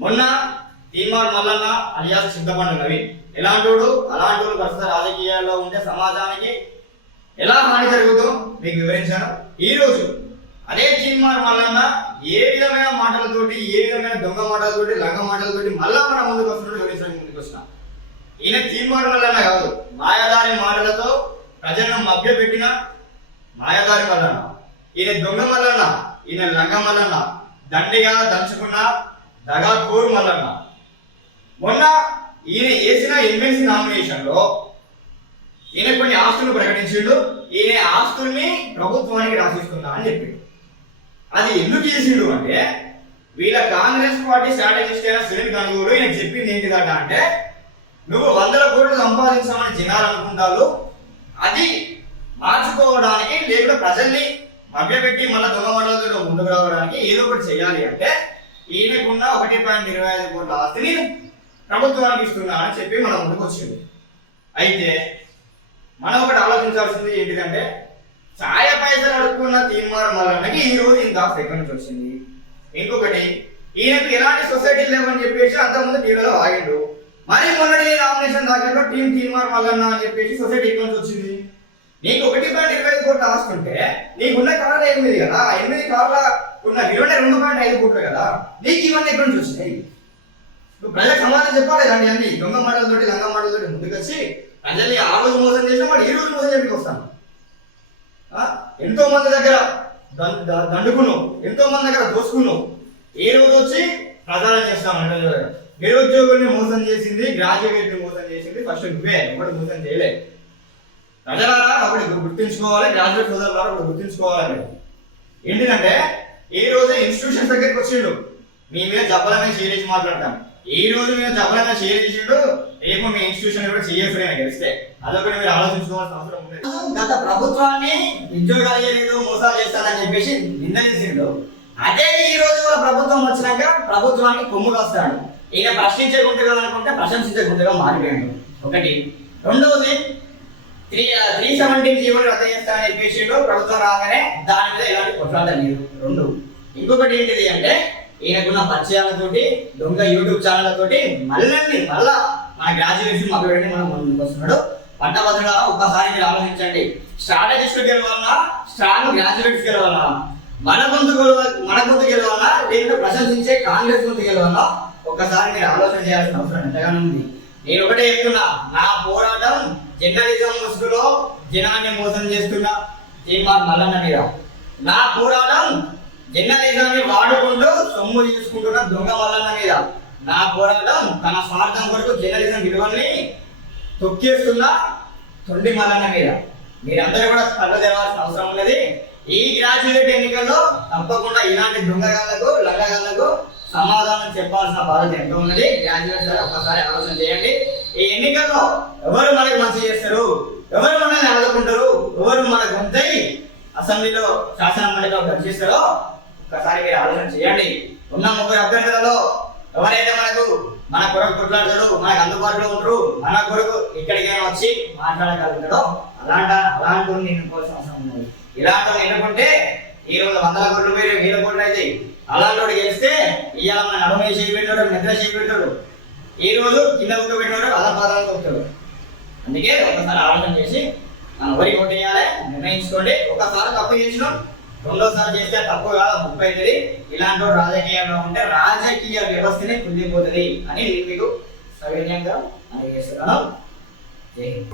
మొన్న తీన్మార్ మల్లన్న అలియాస్ చింతపండు నవీన్ ఎలాంటోడు అలాంటి ప్రస్తుత రాజకీయాల్లో ఉండే సమాజానికి ఎలా హాని జరుగుతుందో మీకు వివరించాను. ఈ రోజు అదే తీన్మార్ మల్లన్న ఏ విధమైన మాటలతోటి, ఏ విధమైన దొంగ మాటలతోటి, లంగ మాటలతోటి మళ్ళా మన ముందుకు వస్తున్నాడు, వివరించడానికి ముందుకు వస్తున్నా. ఈయన తీన్మార్ మల్లన్న కాదు, మాయాదారి మాటలతో ప్రజలను మభ్యపెట్టిన మాయాదారి మల్లన్న. ఈయన దొంగ మల్లన్న, ఈయన లంగ మల్లన్న, దండిగా దంచుకున్న దగాకోరు మల్లన్న. మొన్న ఈయన వేసిన ఎమ్మెల్సీ నామినేషన్ లో ఈయన కొన్ని ఆస్తులు ప్రకటించిండు. ఈయన ఆస్తుల్ని ప్రభుత్వానికి రాసిస్తున్నా అని చెప్పిండు. అది ఎందుకు చేసిండు అంటే, వీళ్ళ కాంగ్రెస్ పార్టీ స్ట్రాటజిస్ట్ అయిన సునీల్ గంగూరు ఈయనకు చెప్పింది ఏంటిదట అంటే, నువ్వు 100 కోట్లు సంపాదించామని జనాలు అనుకుంటారు, అది మార్చుకోవడానికి లేకుండా ప్రజల్ని మభ్యపెట్టి మళ్ళీ దొంగ మండలతో ముందుకు రావడానికి ఏదో ఒకటి చేయాలి అంటే ఈయనకున్న 1.25 కోట్ల ఆస్తిని ప్రభుత్వానికి ఇస్తున్నా అని చెప్పి మన ముందుకు వచ్చింది. అయితే మనం ఒకటి ఆలోచించాల్సింది ఏంటిదంటే, ఛాయ పైసలు అడుక్కున్న తీన్మార్ మల్లన్నకి ఈ రోజు ఇంత ఆస్తి ఎక్కడి నుంచి వచ్చింది? ఇంకొకటి, ఈయనకు ఎలాంటి సొసైటీ లేవని చెప్పేసి అంతకుముందు టీవీలో ఆగిండు. మరి మొన్నటి నామినేషన్ దాకా టీం తీన్మార్ మల్లన్న అని చెప్పేసి సొసైటీ ఎక్కడి నుంచి వచ్చింది? నీకు 1.25 కోట్ల ఆస్తి ఉంటే నీకున్న కార్లు 8 కదా, 8 కార్ల ఉన్న విలువనే 2.5 కోట్లు కదా, నీకు ఇవన్నీ ఎక్కడి నుంచి వచ్చినాయి? నువ్వు ప్రజలకు సమాధానం చెప్పాలి. ఇలాంటి అన్ని దొంగ మాటలతోటి, లంగ మాటలతోటి ముందుకు వచ్చి ప్రజల్ని ఆ రోజు మోసం చేసిన వాడు ఈ రోజు మోసం చేయడానికి వస్తాను. ఎంతో మంది దగ్గర దండుకున్నావు, ఎంతో మంది దగ్గర దోసుకున్నావు. ఏ రోజు వచ్చి ప్రచారం చేస్తాను. నిరుద్యోగుల్ని మోసం చేసింది, గ్రాడ్యుయేట్ని మోసం చేసింది ఫస్ట్ నువ్వే, ఒకటి మోసం చేయలేదు. ప్రజలారా ఒకటి గుర్తుంచుకోవాలి, గ్రాడ్యుయేట్ సోదరులారా ఒకటి గుర్తుంచుకోవాలి. ఏంటిదంటే, ఈ రోజు ఇన్స్టిట్యూషన్స్ దగ్గరికి వచ్చిండు, మీ మీద జబ్బలమైన చేసి మాట్లాడతాను. ఈ రోజు మీద జబ్బలమైన చేసిండు, రేపు మీ ఇన్స్టిట్యూషన్ కూడా చేయఫ్రీ అని గెలిస్తే అదొకటి మీరు ఆలోచించుకోవాల్సిన అవసరం ఉంది. గత ప్రభుత్వాన్ని ఉద్యోగాలు చేయలేదు, మోసాలు చేస్తానని చెప్పేసి నిందలేసిండు. అదే ఈ రోజు ప్రభుత్వం వచ్చినాక ప్రభుత్వానికి కొమ్ములు వస్తాడు. ఈయన ప్రశ్నించే గుంటగా అనుకుంటే ప్రశంసించే గుంటగా మారిపోయాడు. ఒకటి. రెండవది, 370 జీవోలు రద్దు చేస్తానని చెప్పేసిండు. ప్రభుత్వం రాగానే దాని మీద ఎలాంటి కొట్లాట లేదు. 2. ఇంకొకటి ఏంటిది అంటే, ఈయనకున్న పరిచయాలతోటి, దొంగ యూట్యూబ్ ఛానళ్లతోటి మళ్ళా మన గ్రాడ్యుయేషన్ అభివృద్ధి మనం ముందుకు వస్తున్నాడు. పట్టభద్రుల ఒక్కసారి మీరు ఆలోచించండి, స్ట్రాటజిస్ట్ గెలవాలన్నా, స్ట్రాంగ్ గ్రాడ్యుయేట్స్ గెలవాలన్నా, మన గొంతు గెలవాలన్నా, లేదంటే ప్రశంసించే కాంగ్రెస్ గొంతు గెలవాలన్నా, ఒక్కసారి మీరు ఆలోచన చేయాల్సిన అవసరం ఎంతగానో ఉంది. నేను ఒకటే చెప్తున్నా, నా పోరాటం జర్నలిజం ముసుగులో జనాన్ని మోసం చేస్తున్నా తీన్మార్ మల్లన్న మీద. నా పోరాటం జర్నలిజాన్ని వాడుకుంటూ సొమ్ము చేసుకుంటున్న దొంగ మల్లన్న మీద. నా పోరాటం తన స్వార్థం కొరకు జర్నలిజం విలువల్ని తొక్కేస్తున్న తొండి మల్లన్న మీద. మీరందరూ కూడా కళ్ళు తెరవాల్సిన అవసరం ఉన్నది. ఈ గ్రాడ్యుయేట్ ఎన్నికల్లో తప్పకుండా ఇలాంటి దొంగగాళ్లకు, లంగగాళ్లకు సమాధానం చెప్పాల్సిన బాధ్యత ఎంత ఉన్నది. గ్రాడ్యుయేట్ సార్ ఒక్కసారి ఆలోచన చేయండి. ఈ ఎన్నికల్లో ఎవరు మనకి మంచి చేస్తారు, ఎవరు మనల్ని ఆదుకుంటారు, ఎవరు మన గొంతై అసెంబ్లీలో, శాసన మండలిలో గర్జిస్తారో ఒక్కసారి మీరు ఆలోచన చేయండి. ఉన్న 3 అభ్యర్థులలో ఎవరైతే మన కొరకు కొట్లాడతాడు, మనకు అందుబాటులో ఉంటారు, మన కొరకు ఎక్కడికైనా వచ్చి మాట్లాడగలుగుతాడో అలాంటి ఎన్నుకోవాల్సిన అవసరం ఉన్నది. ఇలాంటి ఎన్నుకుంటే ఈ రోజు 100 కోట్లు వేరే 1000 కోట్లు అయితే అలాంటి గెలిస్తే ఇవాళ మన నడుమే చేయబెట్టాడు, నిద్ర చేయబెట్టాడు, ఈ రోజు కింద పెట్టాడు, అదపాదాలు తొక్కుతాడు. అందుకే ఒకసారి ఆలోచన చేసి మనం ఎవరికి ఓటు వేయాలి నిర్ణయించుకోండి. ఒకసారి తప్పు చేసినాం, రెండోసారి చేస్తే తప్పు కాదు, 30 ఇలాంటి రాజకీయంలో ఉంటే రాజకీయ వ్యవస్థనే కుళ్ళిపోతుంది అని మీకు సవినయంగా తెలియజేస్తున్నాను. జై హింద్.